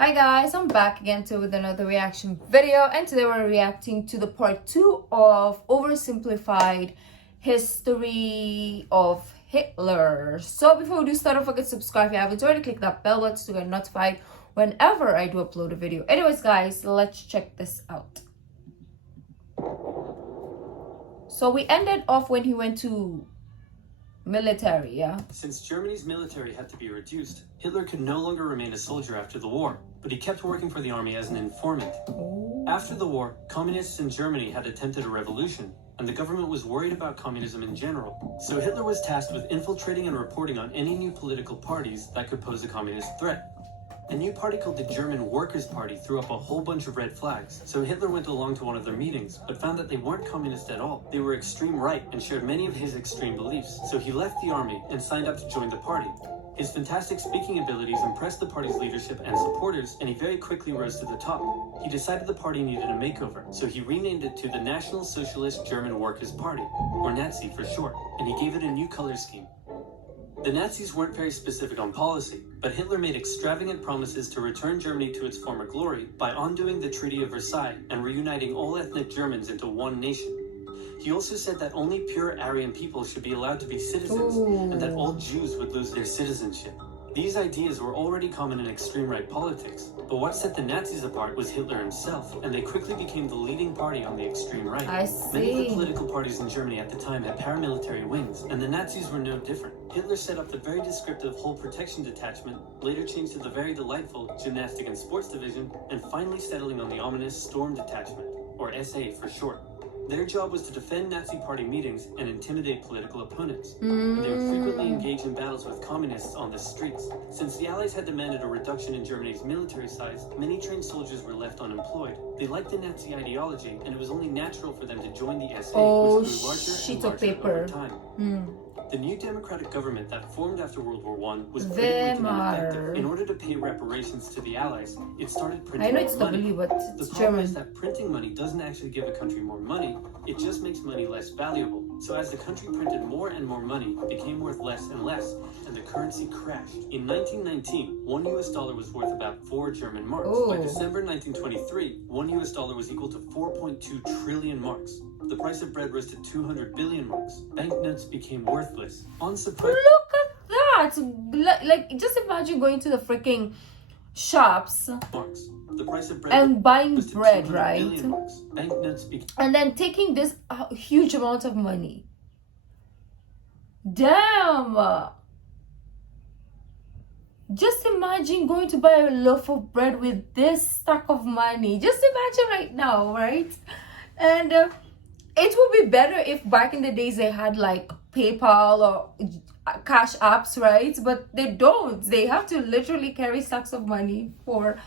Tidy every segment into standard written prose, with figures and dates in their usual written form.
Hi guys, I'm back again with another reaction video, and today we're reacting to the part 2 of Oversimplified History of Hitler. So before we do start, don't forget to subscribe if you haven't already. Click that bell button to get notified whenever I do upload a video. Anyways guys, let's check this out. So we ended off when he went to military, yeah? Since Germany's military had to be reduced, Hitler could no longer remain a soldier after the war, but he kept working for the army as an informant. After the war, communists in Germany had attempted a revolution, and the government was worried about communism in general. So Hitler was tasked with infiltrating and reporting on any new political parties that could pose a communist threat. A new party called the German Workers' Party threw up a whole bunch of red flags, so Hitler went along to one of their meetings, but found that they weren't communist at all. They were extreme right and shared many of his extreme beliefs, so he left the army and signed up to join the party. His fantastic speaking abilities impressed the party's leadership and supporters, and he very quickly rose to the top. He decided the party needed a makeover, so he renamed it to the National Socialist German Workers' Party, or Nazi for short, and he gave it a new color scheme. The Nazis weren't very specific on policy, but Hitler made extravagant promises to return Germany to its former glory by undoing the Treaty of Versailles and reuniting all ethnic Germans into one nation. He also said that only pure Aryan people should be allowed to be citizens, and that all Jews would lose their citizenship. These ideas were already common in extreme right politics, but what set the Nazis apart was Hitler himself, and they quickly became the leading party on the extreme right. I see. Many of the political parties in Germany at the time had paramilitary wings, and the Nazis were no different. Hitler set up the very descriptive Whole Protection Detachment, later changed to the very delightful Gymnastic and Sports Division, and finally settling on the ominous Storm Detachment, or SA for short. Their job was to defend Nazi party meetings and intimidate political opponents. They would frequently engage in battles with communists on the streets. Since the Allies had demanded a reduction in Germany's military size, many trained soldiers were left unemployed. They liked the Nazi ideology, and it was only natural for them to join the SA, which grew larger and larger over time. The new democratic government that formed after World War I was pretty weak and ineffective. In order to pay reparations to the Allies, it started printing I know it's money. W, but The it's problem German. is that printing money doesn't actually give a country more money, it just makes money less valuable. So as the country printed more and more money, it became worth less and less, and the currency crashed. In 1919, $1 US was worth about 4 German marks. By December 1923, $1 was equal to 4.2 trillion marks. The price of bread rose to 200 billion marks. Banknotes became worthless. Unsurprisingly, Look at that! Like, just imagine going to the freaking shops marks. The price of bread and buying rose to bread, 200 right? billion marks. Banknotes became And then taking this huge amount of money. Damn! Just imagine going to buy a loaf of bread with this stack of money. Just imagine right now, right? And it would be better if back in the days they had like PayPal or cash apps, right? But they don't. They have to literally carry stacks of money for...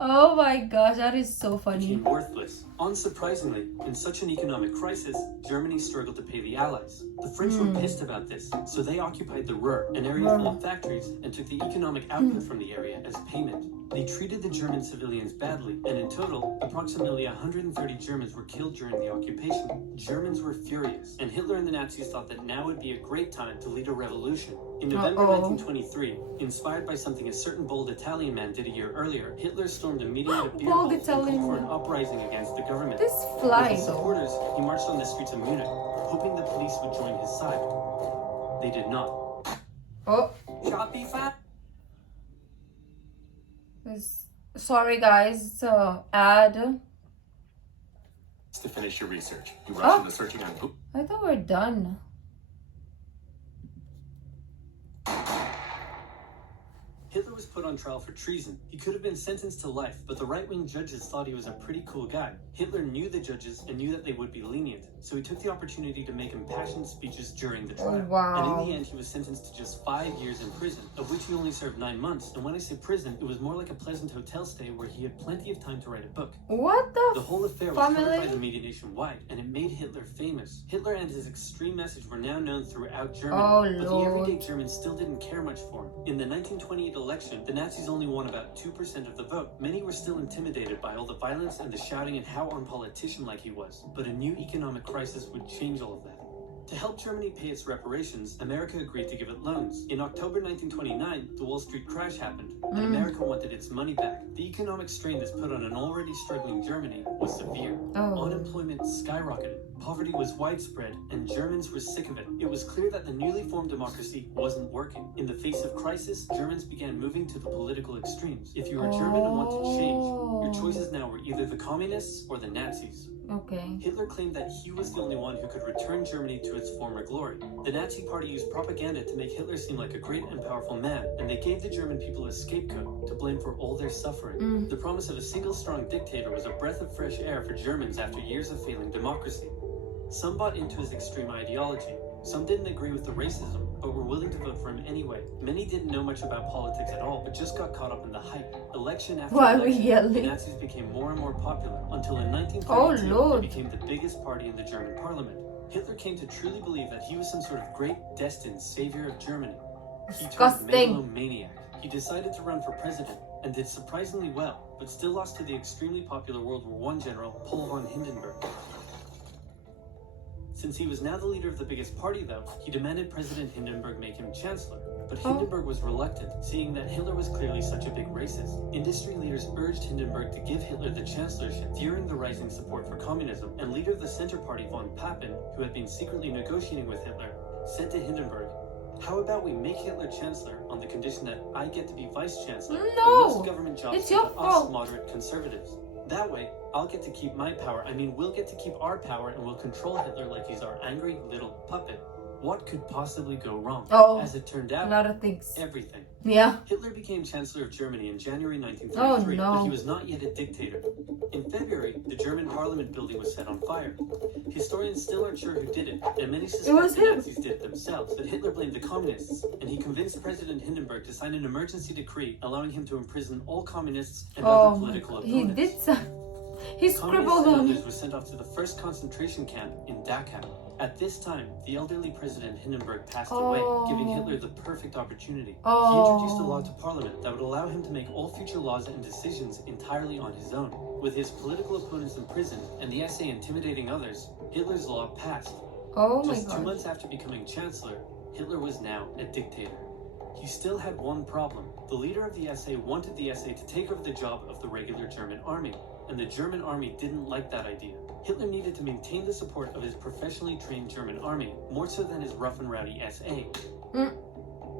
Oh my gosh, that is so funny. became worthless. Unsurprisingly, in such an economic crisis, Germany struggled to pay the Allies. The French were pissed about this, so they occupied the Ruhr, an area full of factories, and took the economic output from the area as payment. They treated the German civilians badly, and in total, approximately 130 Germans were killed during the occupation. Germans were furious, and Hitler and the Nazis thought that now would be a great time to lead a revolution. In November 1923, inspired by something a certain bold Italian man did a year earlier, Hitler stormed a meeting at a beer hall and called for an uprising against the government. This With fly his though. supporters, he marched on the streets of Munich, hoping the police would join his side. They did not. Oh. Shopify. Sorry guys, ad. To finish your research. You rush into searching on Google. I thought we're done. Hitler was put on trial for treason. He could have been sentenced to life, but the right-wing judges thought he was a pretty cool guy. Hitler knew the judges and knew that they would be lenient, so he took the opportunity to make impassioned speeches during the trial. Wow. And in the end, he was sentenced to just 5 years in prison, of which he only served 9 months. And when I say prison, it was more like a pleasant hotel stay where he had plenty of time to write a book. What The whole affair was covered by the media nationwide, and it made Hitler famous. Hitler and his extreme message were now known throughout Germany, but the everyday Germans still didn't care much for him. In the 1928 election, the Nazis only won about 2% of the vote. Many were still intimidated by all the violence and the shouting and how unpolitician-like he was. But a new economic crisis would change all of that. To help Germany pay its reparations, America agreed to give it loans. In October 1929, the Wall Street crash happened, and America wanted its money back. The economic strain this put on an already struggling Germany was severe. Unemployment skyrocketed, poverty was widespread, and Germans were sick of it. It was clear that the newly formed democracy wasn't working. In the face of crisis, Germans began moving to the political extremes. If you were German and wanted change, your choices now were either the communists or the Nazis. Okay. Hitler claimed that he was the only one who could return Germany to its former glory. The Nazi Party used propaganda to make Hitler seem like a great and powerful man, and they gave the German people a scapegoat to blame for all their suffering. The promise of a single strong dictator was a breath of fresh air for Germans after years of failing democracy. Some bought into his extreme ideology. Some didn't agree with the racism, but were willing to vote for him anyway. Many didn't know much about politics at all, but just got caught up in the hype. Election after election, the Nazis became more and more popular, until in 1932, they became the biggest party in the German parliament. Hitler came to truly believe that he was some sort of great, destined savior of Germany. He turned megalomaniac. He decided to run for president, and did surprisingly well, but still lost to the extremely popular World War I general, Paul von Hindenburg. Since he was now the leader of the biggest party, though, he demanded President Hindenburg make him chancellor. But Hindenburg was reluctant, seeing that Hitler was clearly such a big racist. Industry leaders urged Hindenburg to give Hitler the chancellorship, fearing the rising support for communism, and leader of the Center Party, von Papen, who had been secretly negotiating with Hitler, said to Hindenburg, "How about we make Hitler chancellor on the condition that I get to be vice chancellor? Most government jobs it's your for us moderate conservatives. That way, I'll get to keep my power. We'll get to keep our power, and we'll control Hitler like he's our angry little puppet." What could possibly go wrong? As it turned out, a lot of things. Everything. Yeah. Hitler became Chancellor of Germany in January 1933, but he was not yet a dictator. In February, the German Parliament building was set on fire. Historians still aren't sure who did it, and many suspect the Nazis did it themselves, but Hitler blamed the communists, and he convinced President Hindenburg to sign an emergency decree allowing him to imprison all communists and other political opponents. He did he scribbled on others were sent off to the first concentration camp in Dachau. At this time, the elderly President Hindenburg passed away, giving Hitler the perfect opportunity. He introduced a law to Parliament that would allow him to make all future laws and decisions entirely on his own. With his political opponents imprisoned and the SA intimidating others, Hitler's law passed. Just 2 months after becoming Chancellor, Hitler was now a dictator. He still had one problem. The leader of the SA wanted the SA to take over the job of the regular German army, and the German army didn't like that idea. Hitler needed to maintain the support of his professionally trained German army, more so than his rough and rowdy SA.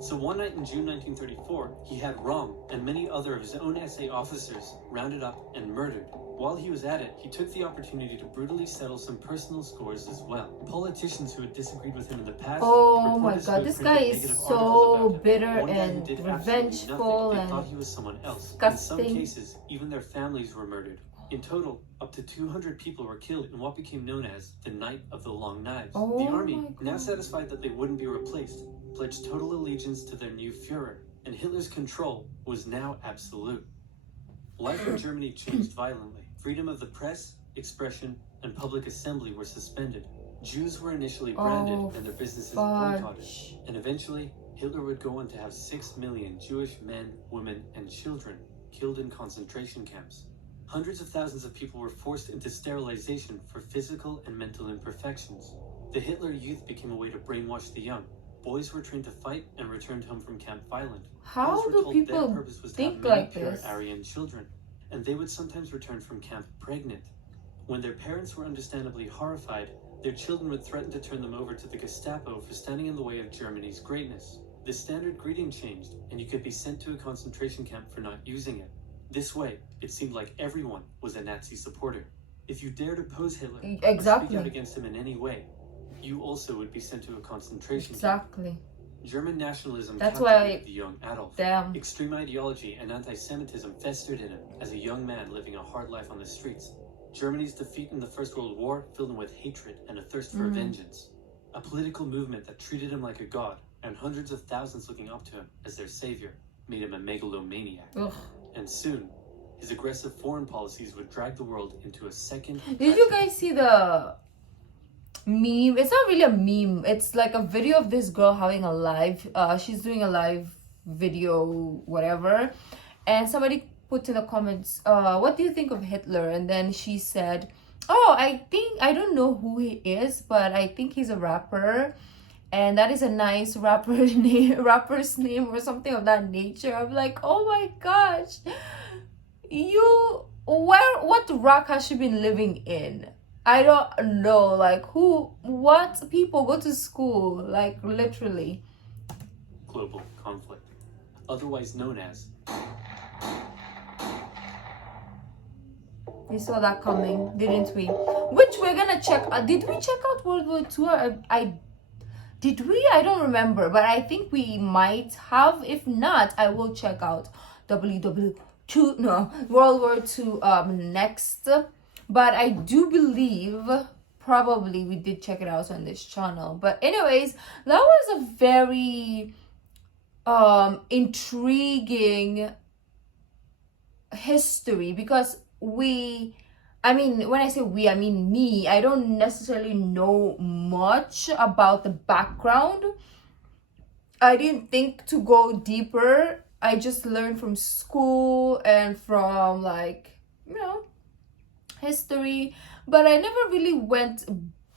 So one night in June 1934, he had Röhm and many other of his own SA officers rounded up and murdered. While he was at it, he took the opportunity to brutally settle some personal scores as well. Politicians who had disagreed with him in the past. Oh my god, this guy is so bitter and revengeful and thought he was someone else. disgusting. In some cases, even their families were murdered. In total, up to 200 people were killed in what became known as the Night of the Long Knives. The army, now satisfied that they wouldn't be replaced, pledged total allegiance to their new Führer, and Hitler's control was now absolute. Life in Germany changed violently. Freedom of the press, expression, and public assembly were suspended. Jews were initially branded and their businesses boycotted. And eventually, Hitler would go on to have 6 million Jewish men, women, and children killed in concentration camps. Hundreds of thousands of people were forced into sterilization for physical and mental imperfections. The Hitler Youth became a way to brainwash the young. Boys were trained to fight and returned home from camp violent. How do people think like this? Aryan children, and they would sometimes return from camp pregnant. When their parents were understandably horrified, their children would threaten to turn them over to the Gestapo for standing in the way of Germany's greatness. The standard greeting changed, and you could be sent to a concentration camp for not using it. This way, it seemed like everyone was a Nazi supporter. If you dared oppose Hitler or speak out against him in any way, you also would be sent to a concentration camp. German nationalism captivated the young Adolf. Extreme ideology and anti-Semitism festered in him as a young man living a hard life on the streets. Germany's defeat in the First World War filled him with hatred and a thirst for vengeance. A political movement that treated him like a god, and hundreds of thousands looking up to him as their savior, made him a megalomaniac. And soon, his aggressive foreign policies would drag the world into a second... Did you guys see the meme? It's not really a meme. It's like a video of this girl having a live... she's doing a live video, whatever. And somebody put in the comments, what do you think of Hitler? And then she said, Oh, I don't know who he is, but I think he's a rapper. And that is a nice rapper's name or something of that nature. I'm like, oh my gosh, what rock has she been living in? I don't know, like what people go to school, like literally. Global conflict, otherwise known as. We saw that coming, didn't we? Which we're gonna check. Did we check out World War II? Did we? I don't remember, but I think we might have. If not, I will check out World War II next. But I do believe probably we did check it out on this channel. But anyways, that was a very intriguing history, because when I say we, I mean me. I don't necessarily know much about the background. I didn't think to go deeper. I just learned from school and from history, but I never really went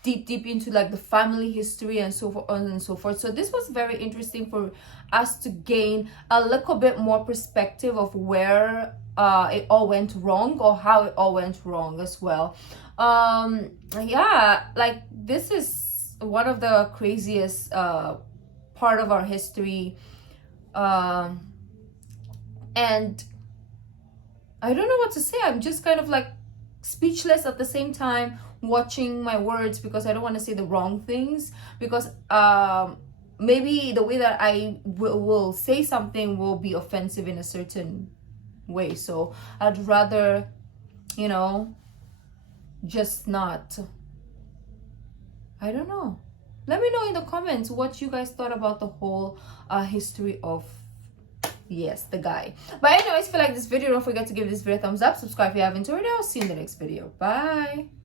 deep into like the family history and so on and so forth. So this was very interesting for us to gain a little bit more perspective of where it all went wrong, or how it all went wrong as well. Yeah, like this is one of the craziest part of our history, and I don't know what to say. I'm just kind of like speechless at the same time, watching my words, because I don't want to say the wrong things, because maybe the way that I will say something will be offensive in a certain way. So I'd rather, just not. I don't know. Let me know in the comments what you guys thought about the whole history of, yes, the guy. But anyways, if you like this video, don't forget to give this video a thumbs up, subscribe if you haven't already. I'll see you in the next video. Bye.